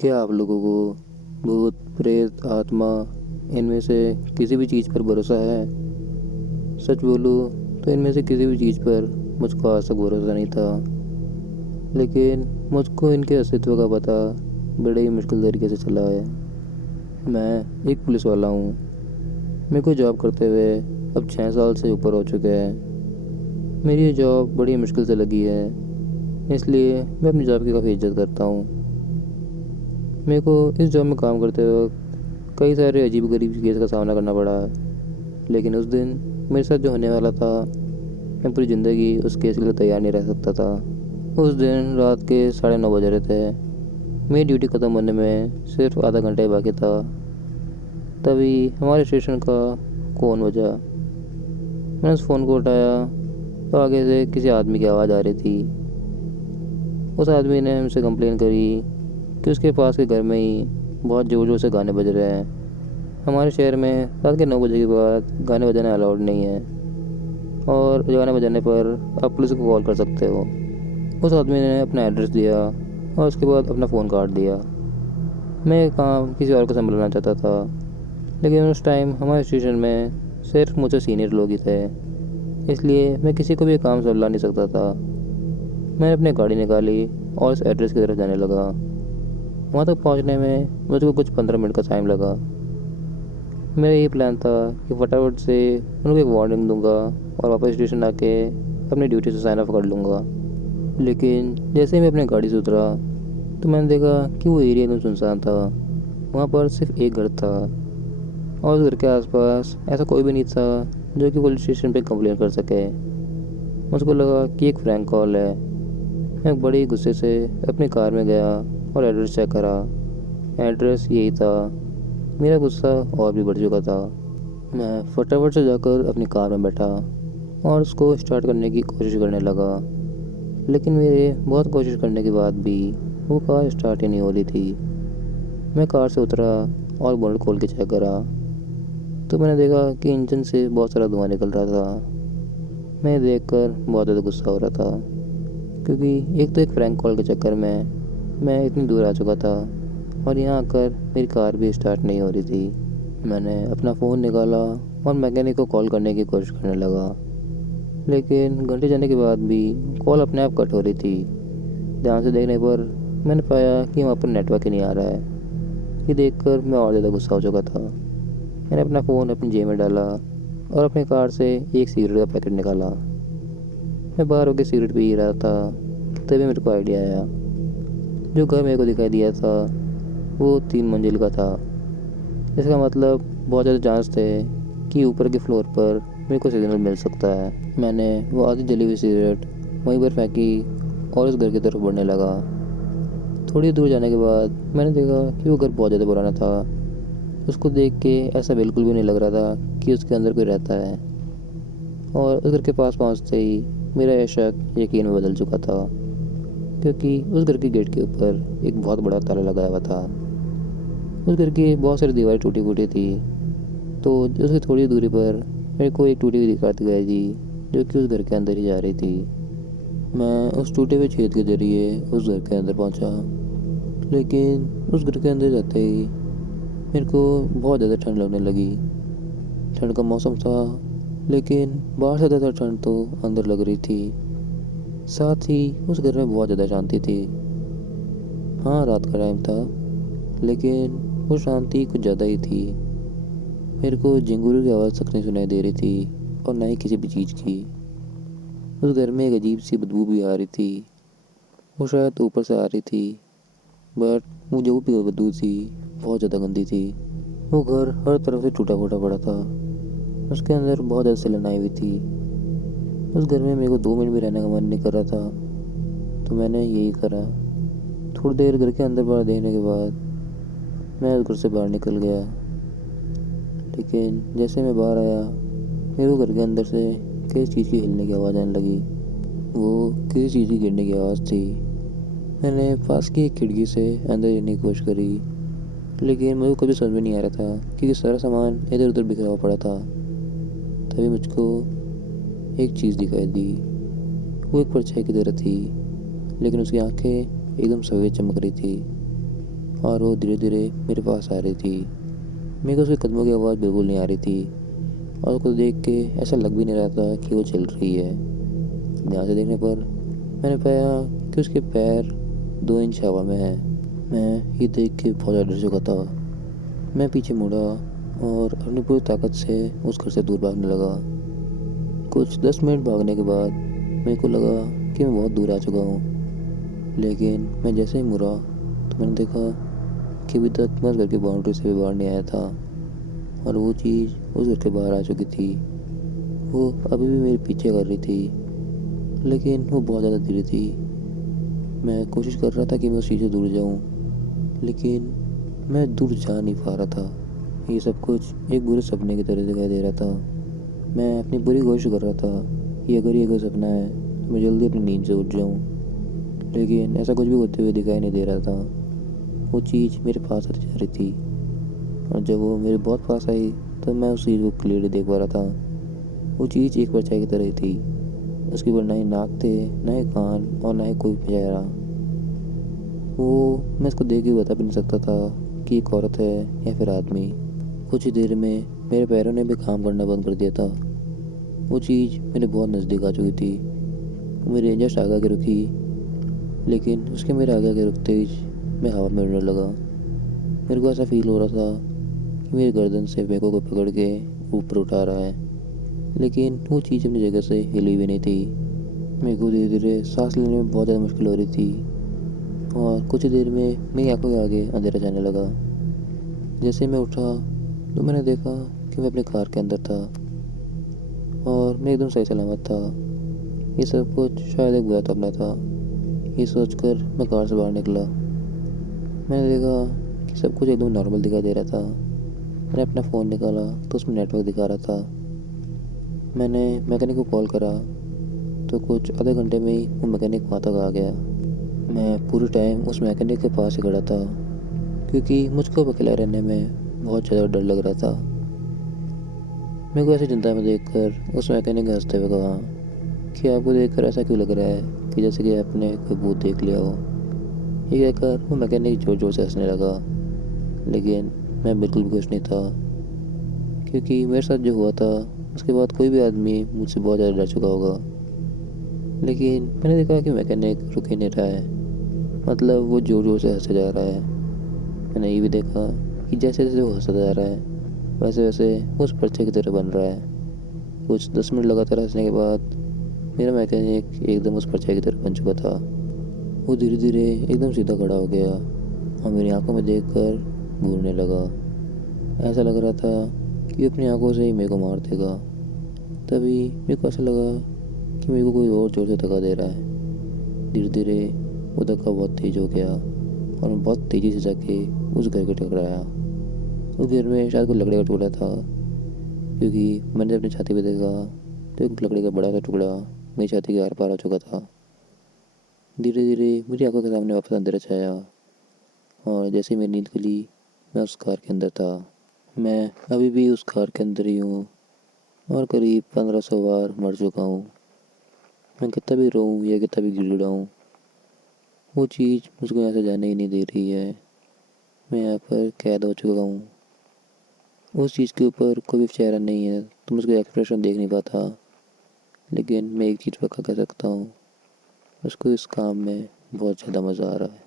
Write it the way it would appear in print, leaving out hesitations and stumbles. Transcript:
क्या आप लोगों को भूत, प्रेत, आत्मा इनमें से किसी भी चीज़ पर भरोसा है? सच बोलूं तो इनमें से किसी भी चीज़ पर मुझको आज तक भरोसा नहीं था। लेकिन मुझको इनके अस्तित्व का पता बड़े ही मुश्किल तरीके से चला है। मैं एक पुलिस वाला हूँ। मेरे को जॉब करते हुए अब 6 साल से ऊपर हो चुके हैं। मेरी ये जॉब बड़ी मुश्किल से लगी है, इसलिए मैं अपनी जॉब की काफ़ी इज्जत करता हूँ। मेरे को इस जॉब में काम करते वक्त कई सारे अजीब-गरीब केस का सामना करना पड़ा, लेकिन उस दिन मेरे साथ जो होने वाला था, मैं पूरी ज़िंदगी उस केस के लिए तैयार नहीं रह सकता था। उस दिन रात के 9:30 बज रहे थे। मेरी ड्यूटी ख़त्म होने में सिर्फ आधा घंटा ही बाकी था। तभी हमारे स्टेशन का फ़ोन बजा। मैंने उस फ़ोन को उठाया तो आगे से किसी आदमी की आवाज़ आ रही थी। उस आदमी ने हमसे कंप्लेन करी कि उसके पास के घर में ही बहुत ज़ोर-ज़ोर से गाने बज रहे हैं। हमारे शहर में रात के 9 बजे के बाद गाने बजाना अलाउड नहीं है, और गाने बजाने पर आप पुलिस को कॉल कर सकते हो। उस आदमी ने अपना एड्रेस दिया और उसके बाद अपना फ़ोन काट दिया। मैं काम किसी और को संभालना चाहता था, लेकिन उस टाइम हमारे स्टेशन में सिर्फ मुझसे सीनियर लोग ही थे, इसलिए मैं किसी को भी काम संभला नहीं सकता था। मैंने अपनी गाड़ी निकाली और उस एड्रेस की तरफ जाने लगा। वहाँ तक पहुँचने में मुझको कुछ 15 मिनट का टाइम लगा। मेरा ये प्लान था कि फटाफट से उनको एक वार्निंग दूंगा और वापस स्टेशन आके अपनी ड्यूटी से साइन ऑफ कर लूँगा। लेकिन जैसे ही मैं अपनी गाड़ी से उतरा तो मैंने देखा कि वो एरिया एकदम सुनसान था। वहाँ पर सिर्फ एक घर था, और उस घर के आसपास ऐसा कोई भी नहीं था जो कि पुलिस स्टेशन पे कंप्लेन कर सके। मुझको लगा कि एक फ्रैंक कॉल है। मैं बड़े ही गुस्से से अपनी कार में गया और एड्रेस चेक करा। एड्रेस यही था। मेरा गुस्सा और भी बढ़ चुका था। मैं फटाफट से जाकर अपनी कार में बैठा और उसको स्टार्ट करने की कोशिश करने लगा, लेकिन मेरे बहुत कोशिश करने के बाद भी वो कार स्टार्ट ही नहीं हो रही थी। मैं कार से उतरा और बोनट खोल के चेक करा तो मैंने देखा कि इंजन से बहुत सारा धुआं निकल रहा था। मैं देखकर बहुत ज़्यादा गुस्सा हो रहा था, क्योंकि एक तो एक फ्रैंक कॉल के चक्कर में मैं इतनी दूर आ चुका था, और यहाँ आकर मेरी कार भी स्टार्ट नहीं हो रही थी। मैंने अपना फ़ोन निकाला और मैकेनिक को कॉल करने की कोशिश करने लगा, लेकिन घंटे जाने के बाद भी कॉल अपने आप कट हो रही थी। ध्यान से देखने पर मैंने पाया कि वहाँ पर नेटवर्क ही नहीं आ रहा है। ये देखकर मैं और ज़्यादा गुस्सा हो चुका था। मैंने अपना फ़ोन अपनी जेब में डाला और अपनी कार से एक सिगरेट का पैकेट निकाला। मैं बाहर होकर सिगरेट पी रहा था, तभी मेरे को आइडिया आया। जो घर मेरे को दिखाई दिया था वो 3 मंजिल का था। इसका मतलब बहुत ज़्यादा चांस थे कि ऊपर के फ्लोर पर मेरे को सिग्नल मिल सकता है। मैंने वो आधी जली हुई सिगरेट वहीं पर फेंकी और उस घर की तरफ बढ़ने लगा। थोड़ी दूर जाने के बाद मैंने देखा कि वो घर बहुत ज़्यादा पुराना था। उसको देख के ऐसा बिल्कुल भी नहीं लग रहा था कि उसके अंदर कोई रहता है, और उस घर के पास पहुँचते ही मेरा यह शक यकीन में बदल चुका था, क्योंकि उस घर के गेट के ऊपर एक बहुत बड़ा ताला लगाया हुआ था। उस घर की बहुत सारी दीवारें टूटी फूटी थी, तो उसकी थोड़ी दूरी पर मेरे को एक टूटी हुई दिखाती गई थी, जो कि उस घर के अंदर ही जा रही थी। मैं उस टूटे हुए छेद के जरिए उस घर के अंदर पहुंचा, लेकिन उस घर के अंदर जाते ही मेरे को बहुत ज़्यादा ठंड लगने लगी। ठंड का मौसम था, लेकिन बाहर से ज़्यादा ठंड तो अंदर लग रही थी। साथ ही उस घर में बहुत ज़्यादा शांति थी। हाँ, रात का टाइम था, लेकिन वो शांति कुछ ज़्यादा ही थी। मेरे को झिंगुर की आवाज़ तक नहीं सुनाई दे रही थी, और ना ही किसी भी चीज़ की। उस घर में एक अजीब सी बदबू भी आ रही थी। वो शायद ऊपर से आ रही थी, बट वो जो भी बदबू थी बहुत ज़्यादा गंदी थी। वो घर हर तरफ से टूटा फूटा पड़ा था। उसके अंदर बहुत ज़्यादा जलन आई हुई थी। उस घर में मेरे को 2 मिनट भी रहने का मन नहीं कर रहा था, तो मैंने यही करा। थोड़ी देर घर के अंदर बाहर देखने के बाद मैं उस घर से बाहर निकल गया, लेकिन जैसे मैं बाहर आया मेरे को घर के अंदर से किसी चीज़ की हिलने की आवाज़ आने लगी। वो किसी चीज़ की गिरने की आवाज़ थी। मैंने पास की एक खिड़की से अंदर जाने की कोशिश करी, लेकिन मुझे कभी समझ में नहीं आ रहा था, क्योंकि सारा सामान इधर उधर बिखरा हुआ पड़ा था। तभी मुझको एक चीज़ दिखाई दी। वो एक परछाई की तरह थी, लेकिन उसकी आंखें एकदम सफ़ेद चमक रही थी। और वो धीरे धीरे मेरे पास आ रही थी। मेरे को उसके कदमों की आवाज़ बिल्कुल नहीं आ रही थी और उसको देख के ऐसा लग भी नहीं रहा था कि वो चल रही है। ध्यान से देखने पर मैंने पाया कि उसके पैर 2 इंच हवा में हैं। मैं ये देख के बहुत ज़्यादा डर चुका था। मैं पीछे मुड़ा और अपनी पूरी ताकत से उस घर से दूर भागने लगा। कुछ 10 मिनट भागने के बाद मेरे को लगा कि मैं बहुत दूर आ चुका हूँ, लेकिन मैं जैसे ही मुड़ा तो मैंने देखा कि अभी तक मैं उस घर की बाउंड्री से भी बाहर नहीं आया था और वो चीज़ उस घर के बाहर आ चुकी थी। वो अभी भी मेरे पीछे कर रही थी, लेकिन वो बहुत ज़्यादा धीरे थी। मैं कोशिश कर रहा था कि मैं उस चीज़ से दूर जाऊँ, लेकिन मैं दूर जा नहीं पा रहा था। ये सब कुछ एक बुरे सपने की तरह दिखाई दे रहा था। मैं अपनी पूरी कोशिश कर रहा था कि अगर ये कोई सपना है तो मैं जल्दी अपनी नींद से उठ जाऊँ, लेकिन ऐसा कुछ भी होते हुए दिखाई नहीं दे रहा था। वो चीज़ मेरे पास आती जा रही थी और जब वो मेरे बहुत पास आई तो मैं उस चीज़ को क्लियरली देख पा रहा था। वो चीज़ एक परछाई की तरह ही थी। उसके ऊपर ना ही नाक थे, ना ही कान और ना ही कोई चेहरा। वो मैं इसको देख के बता भी नहीं सकता था कि एक औरत है या फिर आदमी। कुछ ही देर में मेरे पैरों ने भी काम करना बंद कर दिया था। वो चीज़ मेरे बहुत नज़दीक आ चुकी थी। वो मेरे जस्ट आगे आके रुकी, लेकिन उसके मेरे आगे आके रुकते ही मैं हवा में उड़ने लगा। मेरे को ऐसा फील हो रहा था कि मेरी गर्दन से मेरे को कोई पकड़ के ऊपर उठा रहा है, लेकिन वो चीज़ अपनी जगह से हिली भी नहीं थी। मेरे को धीरे धीरे सांस लेने में बहुत ज़्यादा मुश्किल हो रही थी और कुछ ही देर में मेरी आंखों के आगे अंधेरा जाने लगा। जैसे मैं उठा तो मैंने देखा कि मैं अपने कार के अंदर था और मैं एकदम सही सलामत था। ये सब कुछ शायद एक बुरा सपना था। ये सोचकर मैं कार से बाहर निकला। मैंने देखा कि सब कुछ एकदम नॉर्मल दिखाई दे रहा था। मैंने अपना फ़ोन निकाला तो उसमें नेटवर्क दिखा रहा था। मैंने मैकेनिक को कॉल करा तो कुछ आधे घंटे में ही वो मैकेनिक वहाँ तक आ गया। मैं पूरे टाइम उस मैकेनिक के पास ही खड़ा था क्योंकि मुझको अब अकेला रहने में बहुत ज़्यादा डर लग रहा था। मेरे को ऐसी चिंता में देखकर उस मैकेनिक ने हंसते हुए कहा कि आपको देखकर ऐसा क्यों लग रहा है कि जैसे कि आपने कोई भूत देख लिया हो। ये कहकर वो मैकेनिक जोर जोर से हंसने लगा, लेकिन मैं बिल्कुल भी खुश नहीं था क्योंकि मेरे साथ जो हुआ था उसके बाद कोई भी आदमी मुझसे बहुत ज़्यादा डर चुका होगा। लेकिन मैंने देखा कि मैकेनिक रुक ही नहीं रहा है, मतलब वो जोर जोर से हंसे जा रहा है। मैंने ये भी देखा कि जैसे जैसे वो हंसता जा रहा है वैसे वैसे वो उस पर्चे की तरह बन रहा है। कुछ 10 मिनट लगातार हंसने के बाद मेरा मैकेनिक एकदम उस परछाई की तरह बन चुका था। वो धीरे धीरे एकदम सीधा खड़ा हो गया और मेरी आंखों में देखकर घूरने लगा। ऐसा लग रहा था कि अपनी आंखों से ही मेरे को मार देगा। तभी मेरे को ऐसा लगा कि मेरे को कोई और जोर से धक्का दे रहा है। धीरे धीरे वो धक्का बहुत तेज हो गया और मैं बहुत तेज़ी से जाके उस घर के टकराया। उस घर में शायद कोई लकड़ी का टुकड़ा था, क्योंकि मैंने अपनी छाती पे देखा तो एक लकड़ी का बड़ा सा टुकड़ा मेरी छाती के आर पार आ चुका था। धीरे धीरे मेरी आंखों के सामने वापस अंधेरा छाया और जैसे ही मेरी नींद खुली मैं उस कार के अंदर था। मैं अभी भी उस कार के अंदर ही हूँ और करीब 1500 बार मर चुका हूँ। मैं कितना भी रोऊँ या कितना भी गिड़गिड़ाऊँ, वो चीज़ मुझको यहाँ से जाने ही नहीं दे रही है। मैं यहाँ पर कैद हो चुका हूँ। उस चीज़ के ऊपर कोई भी चेहरा नहीं है तो मुझको एक्सप्रेशन देख नहीं पाता, लेकिन मैं एक चीज़ पक्का कह सकता हूँ, उसको इस काम में बहुत ज़्यादा मज़ा आ रहा है।